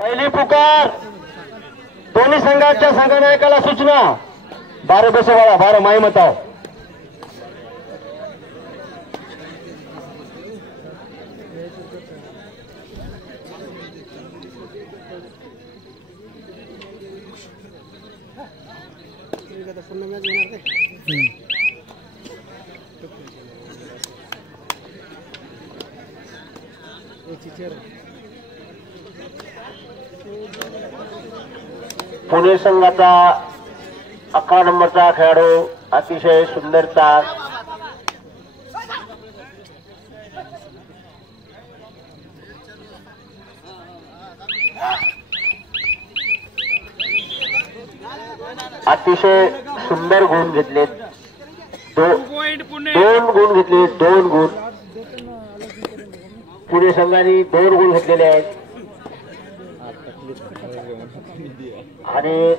पहिली पुकार दोन्ही संघाच्या संघनायकाला सूचना 12 बसवाला 12 माई मताव पुणे संघाचा 11 नंबरचा खेळाडू अतिशय सुंदर तास अतिशय सुंदर गुण घेतले 2 गुण घेतले 2 गुण पुणे संघाने 2 गुण घेतलेले आहेत आणि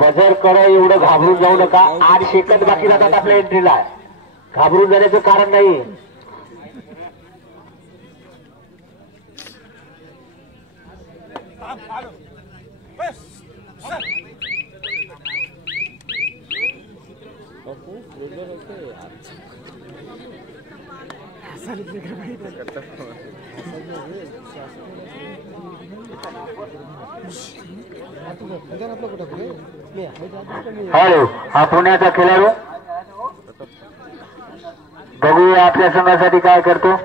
बजर करा एवढं घाबरून जाऊ नका 8 सेकंद बाकी राहतात आपल्या एंट्रीला घाबरून जाण्याचं कारण नाही हॅलो हा पुण्याचा खेळाडू बघूया आपल्या संघासाठी काय करतो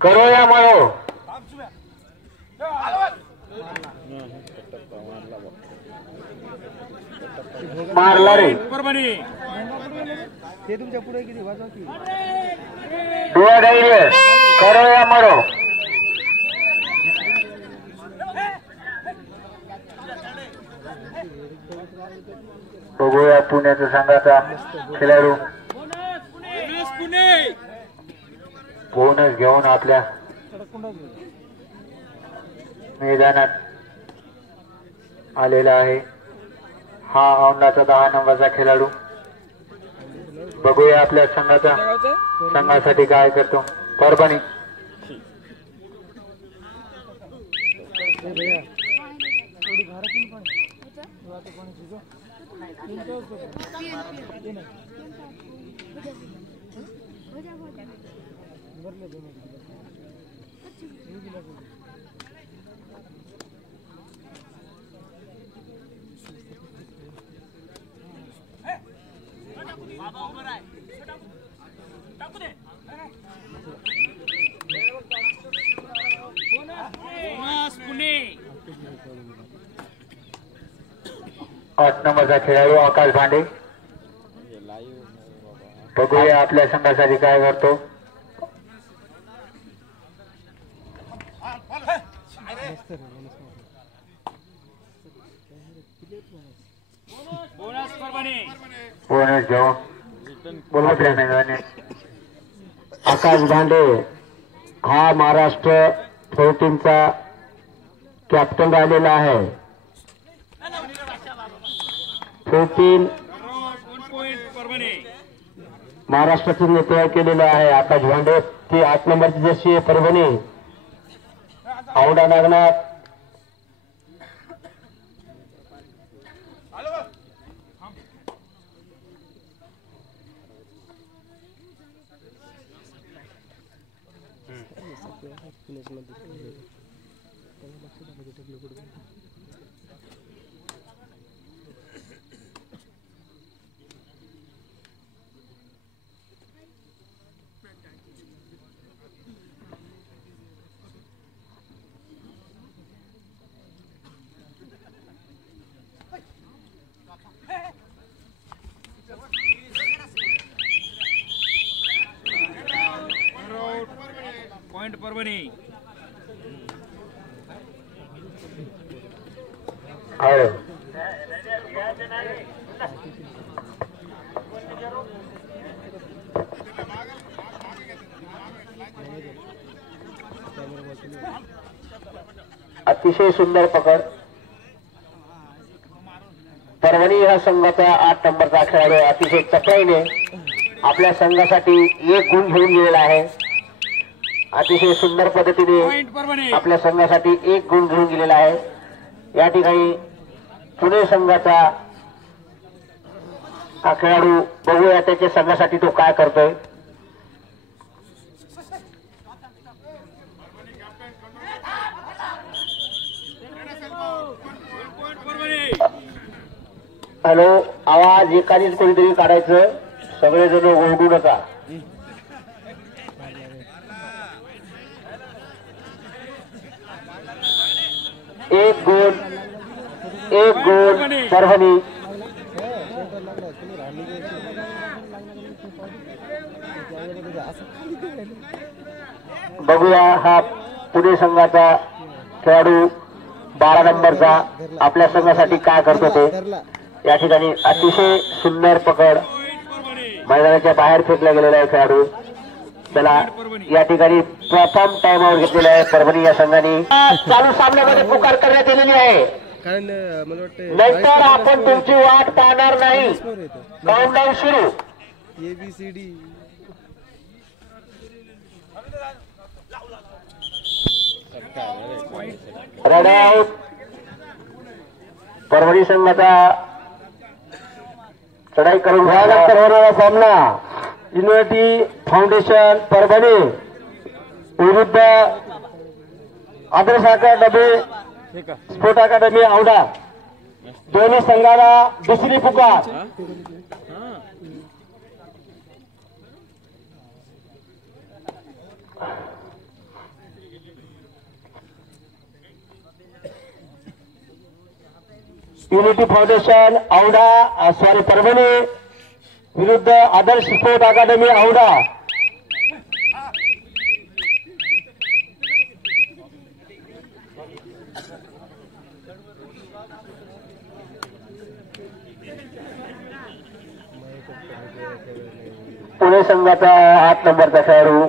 करूया मळो मारला रे ते तुमच्या पुढे किती वाजवा की डोळा धैर्य करूया मळो बघूया पुण्याचा संघाचा खेळाडू बोनस घेऊन आपल्या मैदानात आलेला आहे हा औंधाचा 10 नंबरचा खेळाडू बघूया आपल्या संघासाठी काय करतो परभणी आठ नंबरचा खेळाडू आकाश भांडे बघूया आपल्या संघासाठी काय करतो बोनस घेऊन बोलवत आकाश भांडे हा महाराष्ट्र 14चा कॅप्टन राहिलेला आहे 14 महाराष्ट्राचं नेतृत्व केलेलं आहे आकाश भांडे ती 8 नंबरची जशी आहे परभणी औंढा नागनाथ पॉइंट परभणी अतिशय सुंदर पकड परभणी ह्या संघाचा 8 नंबरचा खेळाडू अतिशय चपळाईने आपल्या संघासाठी 1 गुण घेऊन गेलेला आहे. अतिशय सुंदर पद्धतीने आपल्या संघासाठी 1 गुण घेऊन गेलेला आहे. या ठिकाणी पुणे संघाचा हा खेळाडू बघूया त्याच्या संघासाठी तो काय करतोय. हॅलो, आवाज एकानेच कोणीतरी काढायचं, सगळेजण ओरडू नका. एक गुण परभणी. बघूया हा पुणे संघाचा खेळाडू 12 नंबरचा आपल्या संघासाठी काय करतो ते. या ठिकाणी अतिशय सुंदर पकड, मैदानाच्या बाहेर फेकला गेलेला आहे खेळाडू. त्याला या ठिकाणी प्रथम टाइमआउट घेतलेला आहे परभणी या संघाने. चालू सामन्यामध्ये पुकार करण्यात आलेली आहे, नंतर आपण तुमची वाट पाहणार नाही. काउंटडाऊन सुरू. ABCD. Run out. परभणी संघाचा चढाई करून होणारा सामना युनिटी फाउंडेशन परभणी विरुद्ध आदर्श अकादमी स्पोर्ट अकादमी औंढा. दोन्ही संघाला दुसरी पुकार. युनिटी फाउंडेशन औंढा परभणी विरुद्ध आदर्श स्पोर्ट अकादमी औंढा. पुणे संघाचा 8 नंबरचा खेळाडू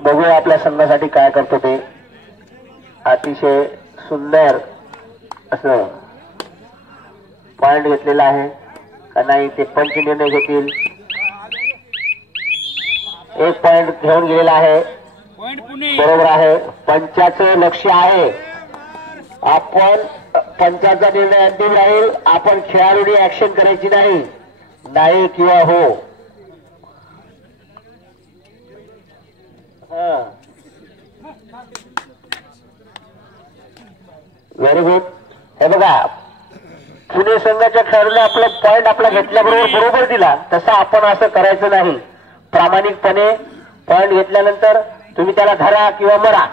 बघूया आपल्या संघासाठी काय करतो ते. अतिशय सुंदर असं पॉइंट घेतलेला आहे का नाही ते पंच निर्णय घेतील. 1 पॉइंट घेऊन गेलेला आहे, बरोबर आहे. पंचाचं लक्ष आहे, आपण पंचाचा निर्णय अंतिम राहील. आपण खेळाडूने ऍक्शन करायची नाही, नाही किंवा हो. Very good. हे बघा, पुणे संघाच्या खेळाडूने आपला पॉइंट आपला घेतल्याबरोबर बरोबर दिला, तसं आपण असं करायचं नाही. प्रामाणिकपणे पॉइंट घेतल्यानंतर तुम्ही त्याला धरा किंवा मरा.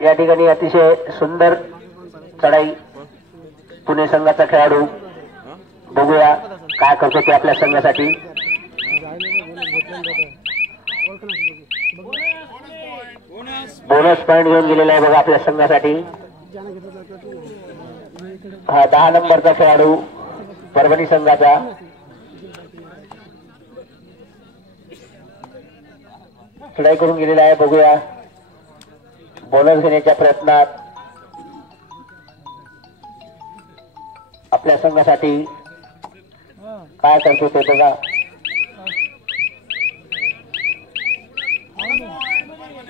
या ठिकाणी अतिशय सुंदर चढाई पुणे संघाचा खेळाडू. बघूया काय करतो ते आपल्या संघासाठी. बोनस पॉइंट घेऊन गेलेला आहे बघा आपल्या संघासाठी. हा 10 नंबरचा खेळाडू परभणी संघाचा. चढाई करून गेलेला आहे. बघूया बोनस घेण्याच्या प्रयत्नात आपल्या संघासाठी काय करतो ते बघा.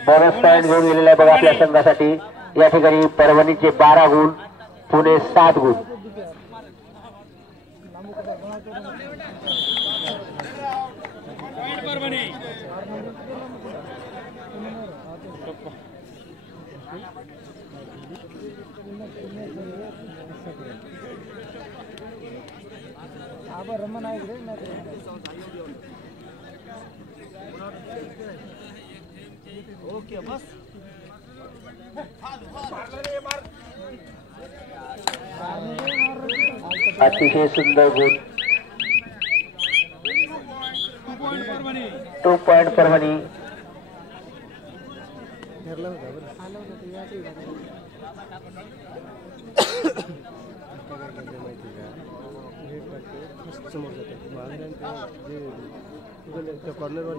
बोनस पॉइंट घेऊन गेलेला आहे बघा आपल्या संघासाठी. या ठिकाणी परभणीचे 12 गुण, पुणे 7 गुण. ओके बस. अतिशय सुंदर गुण. 2 पॉइंट परभणी.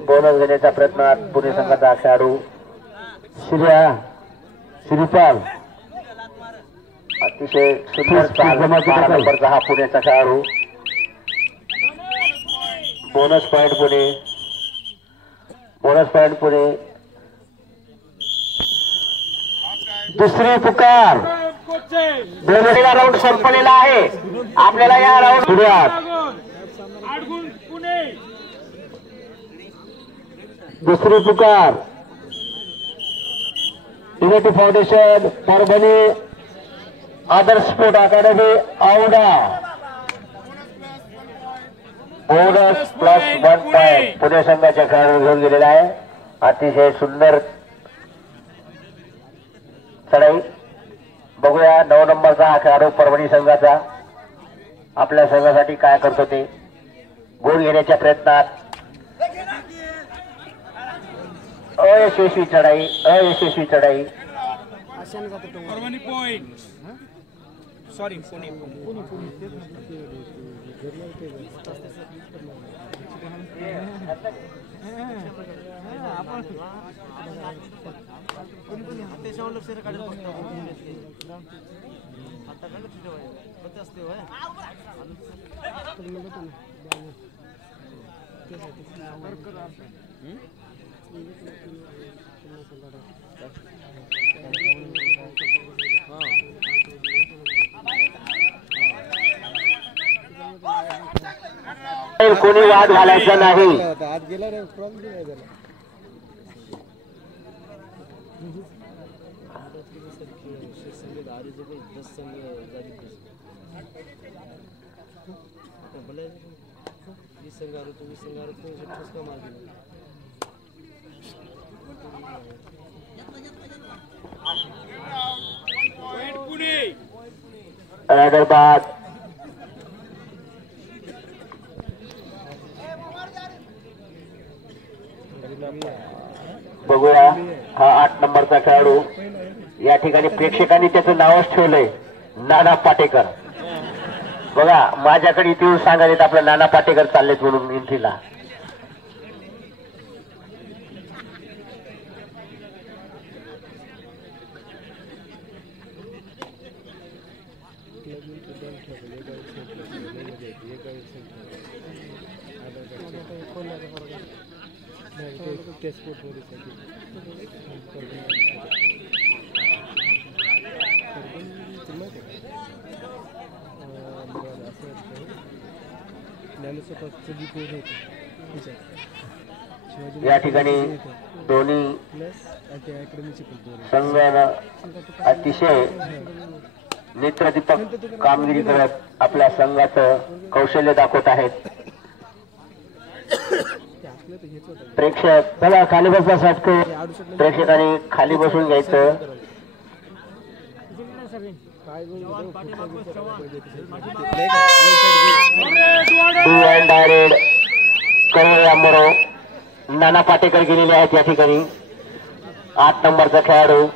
बोनस घेण्याच्या प्रयत्नात पुणे संघाचा खेळाडू श्रीपाल अतिशय सुंदर चाल नंबरचा हा पुण्याचा खेळाडू. Bonus point Pune. Bonus point Pune. दुसरी पुकार. दोन्हीला राऊंड संपलेला आहे. आपल्याला या राऊंड सुरुवात. दुसरी पुकार. Unity Foundation Parbhani Adarsh Sport Academy Aundha. Bonus plus 1 point Pune संघाच्या खेळाडू घेऊन गेलेला आहे. अतिशय सुंदर चढाई. बघूया 9 नंबरचा हा खेळाडू परभणी संघाचा आपल्या संघासाठी काय करतो ते. गोल घेण्याच्या प्रयत्नात अयशस्वी चढाई. अयशस्वी चढाई. परभणी पॉइंट. सॉरी पुणे. कोणी वाद घालायचा नाही. हैदराबाद बघूया हा 8 नंबरचा खेळाडू. या ठिकाणी प्रेक्षकांनी त्याचं नावच ठेवलंय नाना पाटेकर. बघा माझ्याकडे इथे येऊन सांगायला आपलं नाना पाटेकर चाललेत म्हणून एंट्रीला. या ठिकाणी दोन्ही संघानं अतिशय नेत्रदीपक कामगिरी करत आपल्या संघाचं कौशल्य दाखवत आहेत. प्रेक्षक चला खाली बसण्यासाठी प्रेक्षकांनी खाली बसून घ्यायचं. नाना पाटेकर गेलेले आहेत या ठिकाणी. 8 नंबरचा खेळाडू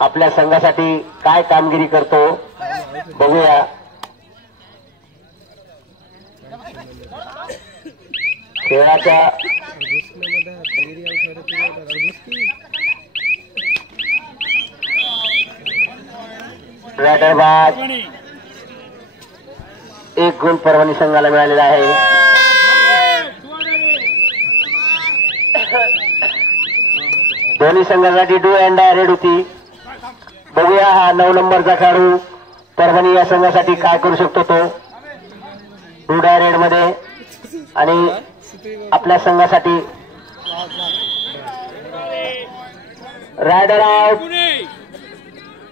आपल्या संघासाठी काय कामगिरी करतो बघूया. खेळाच्या रॅडरबाद 1 गुण परभणी संघाला मिळालेला आहे. दोन्ही संघासाठी डू अँड डाय रेड होती. बघूया हा 9 नंबरचा खेळाडू परभणी या संघासाठी काय करू शकतो तो. डू डाय रेड मध्ये आणि आपल्या संघासाठी raider out.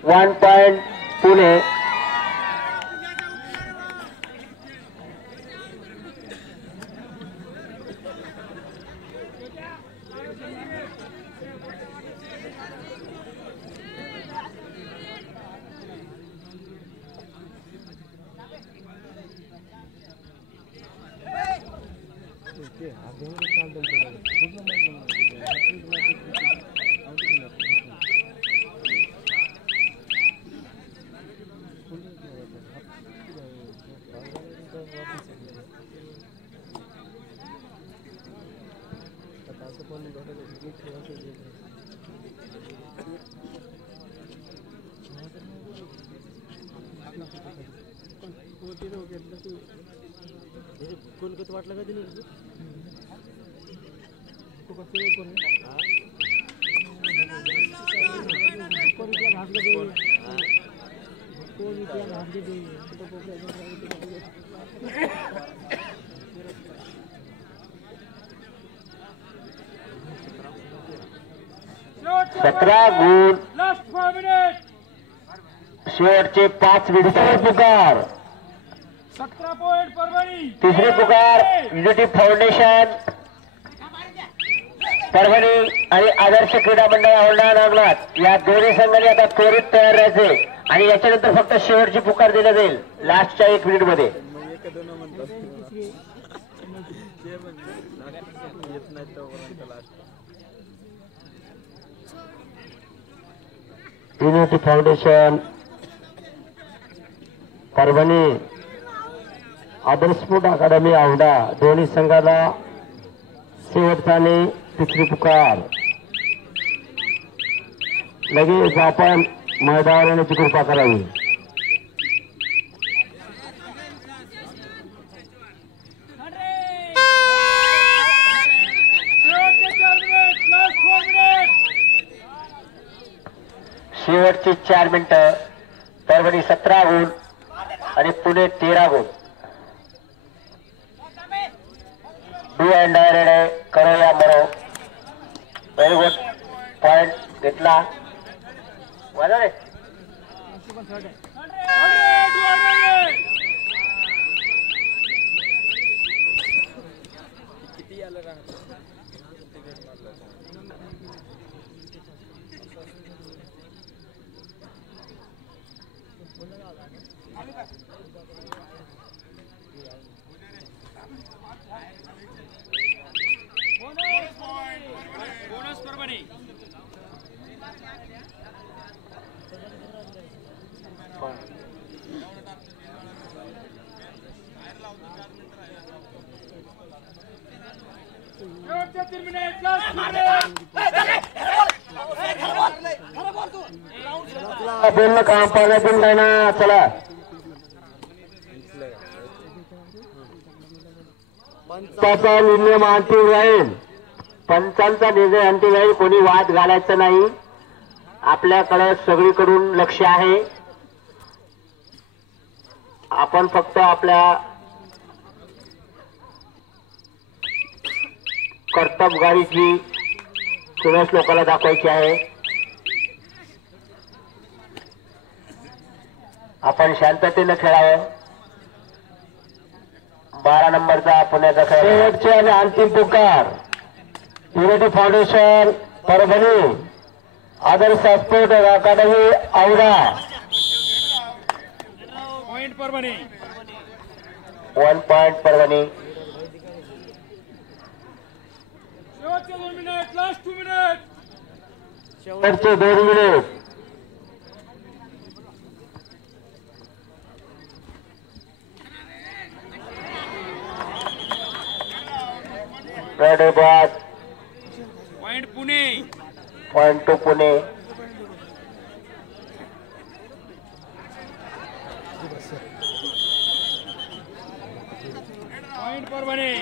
1 point Pune. Kolkata वाटलं का दिली सतरा गुण शेवटचे 5 विजेते पुकार 17 पॉइंट परभणी तिसरी पुकार युनिटी फाउंडेशन परभणी आणि आदर्श क्रीडा मंडळ औंढा नागनाथ या दोन्ही संघांनी आता त्वरित तयार राहायचे आणि याच्यानंतर फक्त शेवटची पुकार दिली जाईल लास्टच्या 1 मिनिट मध्ये. Unity Foundation Parbhani Adarsh Sport Academy Aundha दोन्ही संघाला शेवटचा आणि तिसरी पुकार. लगेच आपण मैदानावर येण्याची कृपा करावी. शेवटची 4 मिनिटं. परभणी 17 गुण आणि पुणे 13 गुण. डू अँड डाय रेडे करो या मरो. व्हेरी गुड पॉइंट घेतला. वाजा रे बोनस परभणी बोलणं काम पाण्यातून काय ना. चला पंचाचा निर्णय अंतिम राहील. पंचांचा निर्णय अंतिम राहील. कोणी वाद घालायचा नाही. आपल्याकडे सगळीकडून लक्ष आहे. आपण फक्त आपल्या कर्तबगारीची सुरस लोकांना दाखवायची आहे. आपण शांततेनं खेळावं. 12 नंबरचा पुण्याचा खेळ. शेवटचे आणि अंतिम पुकार Unity Foundation Parbhani Adarsh Sport Academy Aundha. Point Parbhani 1 point Parbhani. शेवटचे 2 मिनिट. Last 2 minute. शेवटचे 2 minute. Point Pune. Point two Pune. Point Parbhani.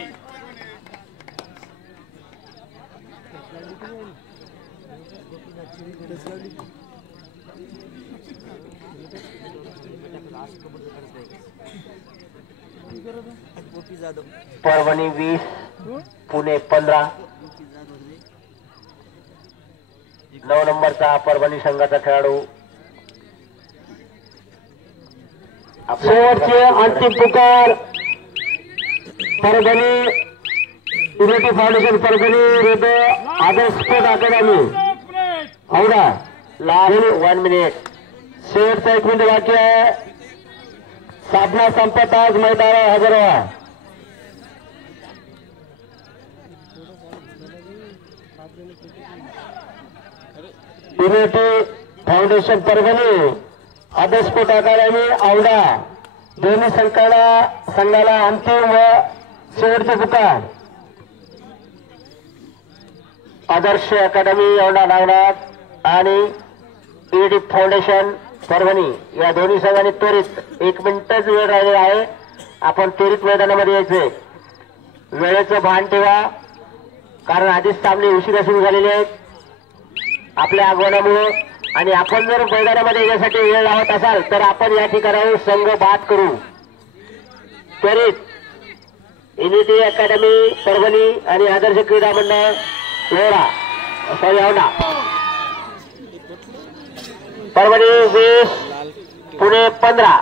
Parbhani 20 Pune 15. 9 नंबरचा परभणी संघाचा खेळाडू. शेवटचे अंतिम पुकार परभणी युनिटी फाउंडेशन परभणी विरुद्ध Adarsh Sport Academy Aundha. Last 1 minute. शेवटचा 1 मिनिट बाकी आहे. साधना संपत आज मैदानावर हजर व्हा. Unity Foundation Parbhani Adarsh Sport Academy Aundha दोन्ही संघाला अंतिम व शेवटचे पुकार. आदर्श अकॅडमी औंढा नागनाथ आणि ईडी फाउंडेशन परभणी या दोन्ही संघांनी त्वरित 1 मिनिटच वेळ राहिलेला आहे. आपण त्वरित मैदानामध्ये यायचंय. वेळेचं भान ठेवा कारण आधीच सामने उशिरा सुरू झालेले आहेत आपल्या आगमनामुळे. आणि आपण जर मैदानामध्ये येण्यासाठी वेळ लावत असाल तर आपण या ठिकाणी संघ बाद करू. त्वरित युनिटी अकॅडमी परभणी आणि आदर्श क्रीडा मंडळ औंढा परभणी 20 पुणे 15.